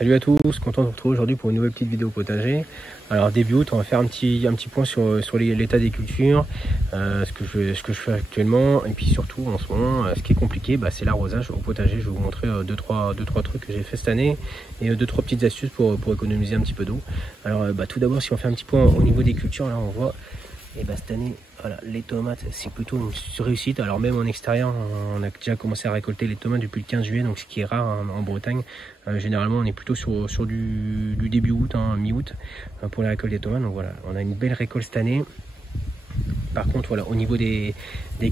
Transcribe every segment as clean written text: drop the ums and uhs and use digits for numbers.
Salut à tous, content de vous retrouver aujourd'hui pour une nouvelle petite vidéo potager. Alors début août, on va faire un petit point sur l'état des cultures, ce que je fais actuellement, et puis surtout en ce moment, ce qui est compliqué, c'est l'arrosage au potager. Je vais vous montrer deux trois trucs que j'ai fait cette année et deux trois petites astuces pour économiser un petit peu d'eau. Alors tout d'abord, si on fait un petit point au niveau des cultures, là on voit, et cette année, voilà, les tomates, c'est plutôt une réussite. Alors même en extérieur, on a déjà commencé à récolter les tomates depuis le 15 juillet, donc ce qui est rare en Bretagne. Généralement, on est plutôt sur du début août, mi-août, pour la récolte des tomates. Donc voilà, on a une belle récolte cette année. Par contre, voilà, au niveau des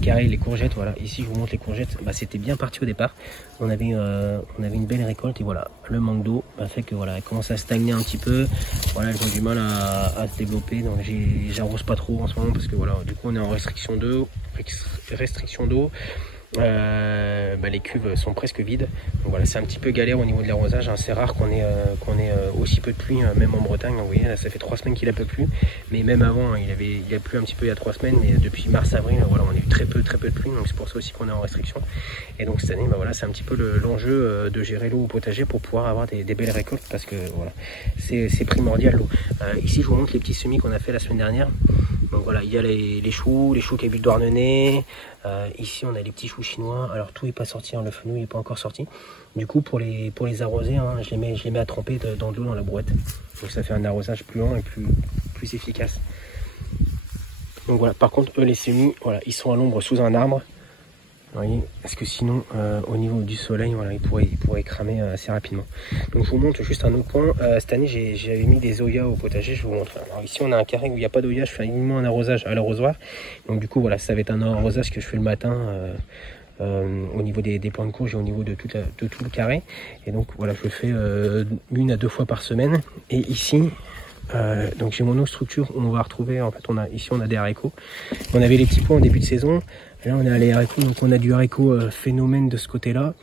carrés, les courgettes, voilà, ici je vous montre les courgettes, c'était bien parti au départ. On avait une belle récolte et voilà, le manque d'eau fait que voilà, elle commence à stagner un petit peu. Voilà, elles ont du mal à se développer, donc j'arrose pas trop en ce moment parce que voilà, du coup on est en restriction d'eau. Les cuves sont presque vides, donc voilà, c'est un petit peu galère au niveau de l'arrosage, hein. C'est rare qu'on ait aussi peu de pluie, même en Bretagne. Vous voyez, là, ça fait 3 semaines qu'il a pas plu, mais même avant, il a plu un petit peu il y a 3 semaines, mais depuis mars avril, voilà, on a eu très peu de pluie, donc c'est pour ça aussi qu'on est en restriction. Et donc cette année, voilà, c'est un petit peu l'enjeu de gérer l'eau au potager pour pouvoir avoir des belles récoltes, parce que voilà, c'est primordial l'eau. Ici je vous montre les petits semis qu'on a fait la semaine dernière. Donc voilà, il y a les choux qui habitent Douarnenez. Ici on a les petits choux chinois. Alors tout n'est pas sorti, hein, le fenouil n'est pas encore sorti. Du coup pour les arroser, hein, je les mets à tremper dans de l'eau dans la brouette. Donc ça fait un arrosage plus lent et plus efficace. Donc voilà, par contre eux les semis, voilà, ils sont à l'ombre sous un arbre. Vous voyez, parce que sinon au niveau du soleil, voilà, ils pourraient cramer assez rapidement. Donc je vous montre juste un autre point. Cette année j'avais mis des oyas au potager, je vous montre. Alors ici on a un carré où il n'y a pas d'oya, je fais uniquement un arrosage à l'arrosoir. Donc du coup voilà, ça va être un arrosage que je fais le matin au niveau des plants de courge et au niveau de tout le carré. Et donc voilà, je le fais 1 à 2 fois par semaine. Et ici donc j'ai mon autre structure où on va retrouver, en fait ici on a des haricots. On avait les petits pois en début de saison. Là on a les haricots, donc on a du haricot phénomène de ce côté là,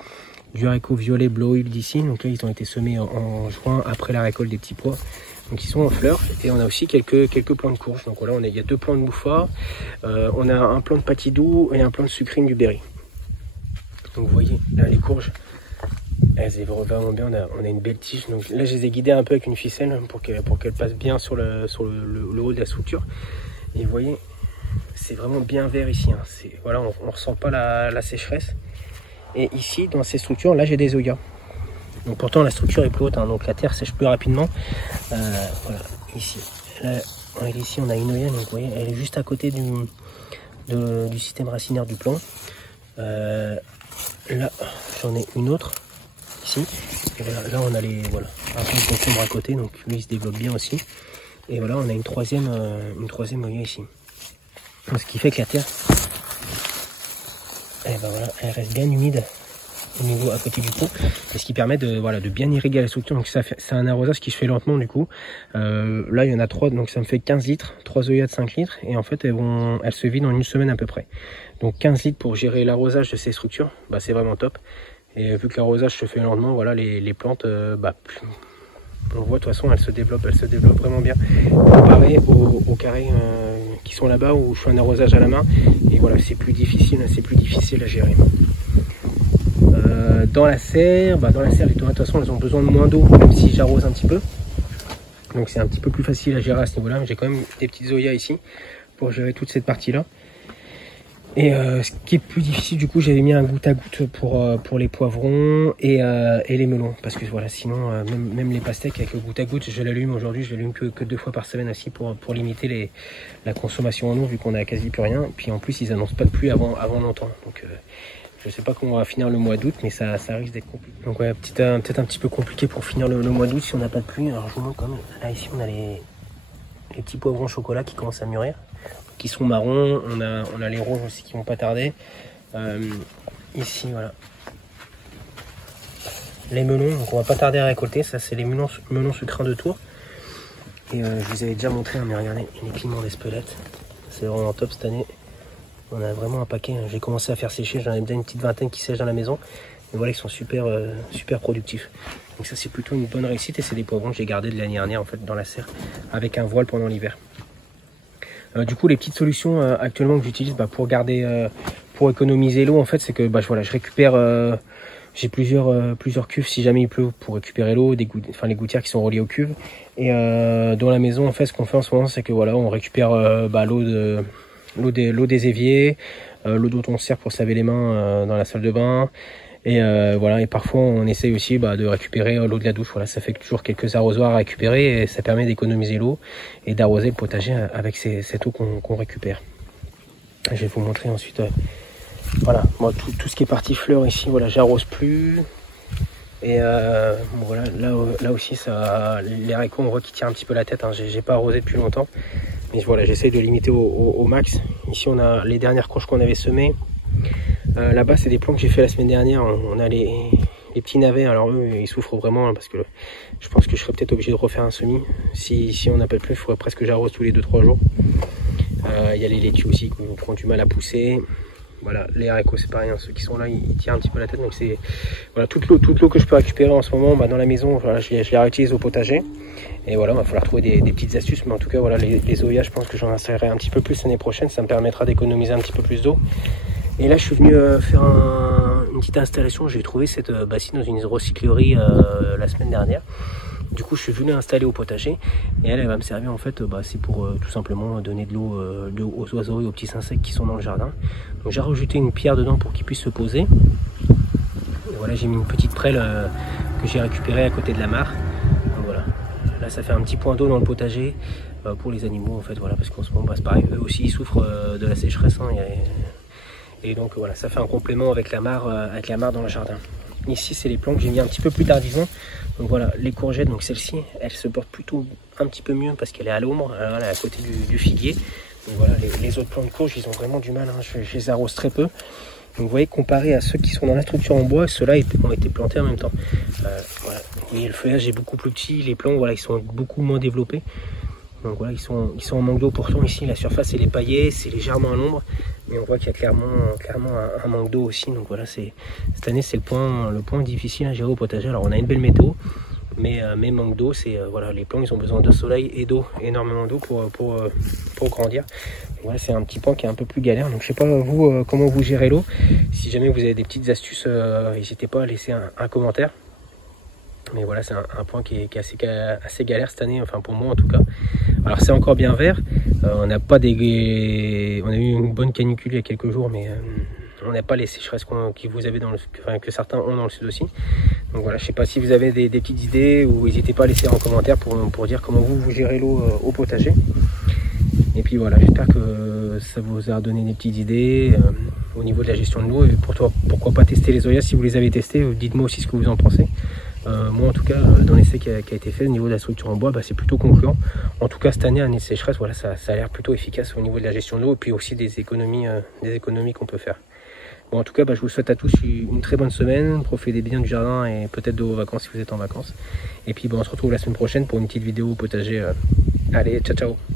du haricot violet Blow Oil d'ici. Donc là ils ont été semés en juin après la récolte des petits pois, donc ils sont en fleurs. Et on a aussi quelques plants de courge. Donc voilà, il y a 2 plants de mouffa, on a un plant de patidou et un plant de sucrine du berry. Donc vous voyez là les courges, elles évoluent vraiment bien, on a une belle tige. Donc là je les ai guidées un peu avec une ficelle pour qu'elles passent bien sur le haut de la structure. Et vous voyez, c'est vraiment bien vert ici, hein. Voilà, on ressent pas la sécheresse. Et ici dans ces structures là j'ai des oyas. Donc pourtant la structure est plus haute, hein, donc la terre sèche plus rapidement. Voilà, ici on a une oya, donc vous voyez, elle est juste à côté du système racinaire du plant. Là j'en ai une autre ici. Et voilà, là on a un peu de concombre à côté, donc lui il se développe bien aussi. Et voilà, on a une troisième oya ici. Ce qui fait que la terre, voilà, elle reste bien humide au niveau à côté du pot, et ce qui permet de bien irriguer la structure. Donc c'est un arrosage qui se fait lentement du coup. Là il y en a 3, donc ça me fait 15 litres, 3 œillets de 5 litres, et en fait elles se vident en 1 semaine à peu près. Donc 15 litres pour gérer l'arrosage de ces structures, c'est vraiment top. Et vu que l'arrosage se fait lentement, voilà, les plantes, on voit de toute façon elles se développent vraiment bien, comparé aux carrés qui sont là-bas où je fais un arrosage à la main. Et voilà, c'est plus difficile à gérer. Dans la serre, les tomates de toute façon elles ont besoin de moins d'eau, même si j'arrose un petit peu. Donc c'est un petit peu plus facile à gérer à ce niveau-là. J'ai quand même des petites oyas ici pour gérer toute cette partie-là. Et ce qui est plus difficile, du coup, j'avais mis un goutte à goutte pour les poivrons et les melons, parce que voilà, sinon même les pastèques avec le goutte à goutte, je l'allume aujourd'hui, je l'allume que 2 fois par semaine aussi pour limiter la consommation en eau, vu qu'on a quasi plus rien. Puis en plus ils annoncent pas de pluie avant longtemps, donc je sais pas comment on va finir le mois d'août, mais ça risque d'être compliqué. Donc ouais, peut-être un petit peu compliqué pour finir le mois d'août si on n'a pas de pluie. Alors je vous montre quand même, là ici on a les petits poivrons chocolat qui commencent à mûrir, qui sont marrons. On a les rouges aussi qui vont pas tarder. Ici voilà, les melons, donc on va pas tarder à récolter. Ça c'est les melons sucrins de Tours. Et je vous avais déjà montré, hein, mais regardez les piments d'Espelette, c'est vraiment top cette année. On a vraiment un paquet, hein. J'ai commencé à faire sécher, j'en ai déjà une petite vingtaine qui sèchent dans la maison. Et voilà, ils sont super productifs. Donc ça c'est plutôt une bonne réussite, et c'est des poivrons que j'ai gardés de l'année dernière en fait dans la serre avec un voile pendant l'hiver. Du coup les petites solutions actuellement que j'utilise pour économiser l'eau en fait, c'est que voilà, je récupère J'ai plusieurs cuves si jamais il pleut pour récupérer l'eau, les gouttières qui sont reliées aux cuves. Et dans la maison, en fait, ce qu'on fait en ce moment, c'est que voilà, on récupère l'eau des éviers, l'eau dont on sert pour se laver les mains dans la salle de bain. Et voilà, et parfois on essaye aussi de récupérer l'eau de la douche. Voilà, ça fait toujours quelques arrosoirs à récupérer et ça permet d'économiser l'eau et d'arroser le potager avec cette eau qu'on récupère. Je vais vous montrer ensuite. Voilà, moi tout ce qui est partie fleurs ici, voilà, j'arrose plus. Et voilà, là aussi, ça, les haricots, on voit qu'ils tirent un petit peu la tête. Hein. J'ai pas arrosé depuis longtemps, mais voilà, j'essaye de limiter au max. Ici, on a les dernières courges qu'on avait semées. Là-bas, c'est des plants que j'ai fait la semaine dernière. On a les petits navets. Alors eux, ils souffrent vraiment hein, parce que je pense que je serais peut-être obligé de refaire un semis. Si on n'appelle plus, il faudrait presque que j'arrose tous les 2-3 jours. Il y a les laitues aussi qui ont du mal à pousser. Voilà, les haricots c'est pareil, hein. Ceux qui sont là ils tirent un petit peu la tête. Donc c'est voilà, toute l'eau que je peux récupérer en ce moment dans la maison, voilà, je la réutilise au potager. Et voilà, il va falloir trouver des petites astuces. Mais en tout cas, voilà, les zoyas, je pense que j'en installerai un petit peu plus l'année prochaine. Ça me permettra d'économiser un petit peu plus d'eau. Et là, je suis venu faire une petite installation. J'ai trouvé cette bassine dans une recyclerie la semaine dernière. Du coup, je suis venu installer au potager. Et elle va me servir en fait, c'est pour tout simplement donner de l'eau aux oiseaux et aux petits insectes qui sont dans le jardin. Donc j'ai rajouté une pierre dedans pour qu'ils puissent se poser. Et voilà, j'ai mis une petite prêle que j'ai récupérée à côté de la mare. Donc voilà, là ça fait un petit point d'eau dans le potager pour les animaux en fait. Voilà, parce qu'en ce moment, c'est pareil, eux aussi ils souffrent de la sécheresse. Hein, et donc voilà, ça fait un complément avec la mare dans le jardin. Ici, c'est les plants que j'ai mis un petit peu plus tardivement. Donc voilà, les courgettes, donc celle-ci, elle se porte plutôt un petit peu mieux parce qu'elle est à l'ombre. Alors elle est à côté du figuier. Donc voilà, les autres plants de courge, ils ont vraiment du mal. Hein. Je les arrose très peu. Donc vous voyez, comparé à ceux qui sont dans la structure en bois, ceux-là ont été plantés en même temps. Voilà. Et le feuillage est beaucoup plus petit. Les plants, voilà, ils sont beaucoup moins développés. Donc voilà, ils sont en manque d'eau. Pourtant ici, la surface elle est paillée, c'est légèrement à l'ombre. Mais on voit qu'il y a clairement un manque d'eau aussi. Donc voilà, cette année c'est le point difficile à gérer au potager. Alors on a une belle météo, mais manque d'eau, c'est voilà, les plants ils ont besoin de soleil et d'eau, énormément d'eau pour grandir. Donc voilà, c'est un petit point qui est un peu plus galère. Donc je sais pas vous comment vous gérez l'eau. Si jamais vous avez des petites astuces, n'hésitez pas à laisser un commentaire. Mais voilà, c'est un point qui est assez galère cette année, enfin pour moi en tout cas. Alors c'est encore bien vert, on a eu une bonne canicule il y a quelques jours, mais on n'a pas les sécheresses que vous avez que certains ont dans le sud aussi. Donc voilà, je sais pas si vous avez des petites idées, ou n'hésitez pas à laisser en commentaire pour dire comment vous gérez l'eau au potager. Et puis voilà, j'espère que ça vous a donné des petites idées au niveau de la gestion de l'eau. Et pourquoi pas tester les zoyas si vous les avez testés, dites-moi aussi ce que vous en pensez. Moi en tout cas, dans l'essai qui a été fait au niveau de la structure en bois, c'est plutôt concluant. En tout cas cette année, année de sécheresse, voilà, ça a l'air plutôt efficace au niveau de la gestion de l'eau et puis aussi des économies qu'on peut faire. Bon, en tout cas, je vous souhaite à tous une très bonne semaine, profitez bien du jardin et peut-être de vos vacances si vous êtes en vacances. Et puis on se retrouve la semaine prochaine pour une petite vidéo au potager. Allez, ciao ciao.